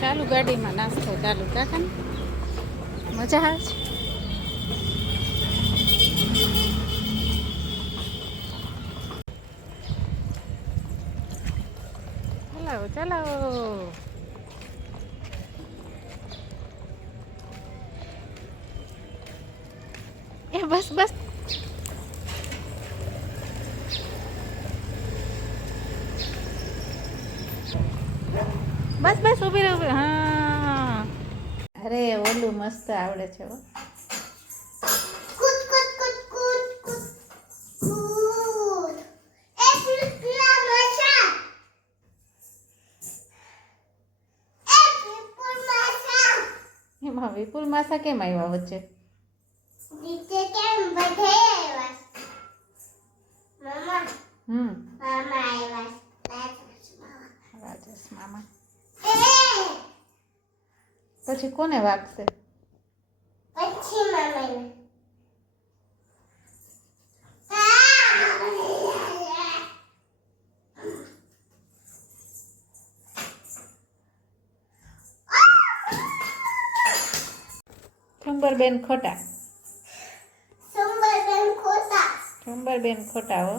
ચાલુ ગાડીમાં નાસ્તો ચાલુ કાકા મજા આવે છે. ચલાવો ચલાવો. એ બસ બસ. બસ બસ ઊભી રહે. હા અરે ઓલું મસ્ત આવડે છે હો. એમાં વિપુલ માસા કેમ આવ્યા વચ્ચે? રાજેશ મામા પછી કોને વાગશે? ઠુંબરબેન ખોટા. ઠુંબરબેન ખોટા હો.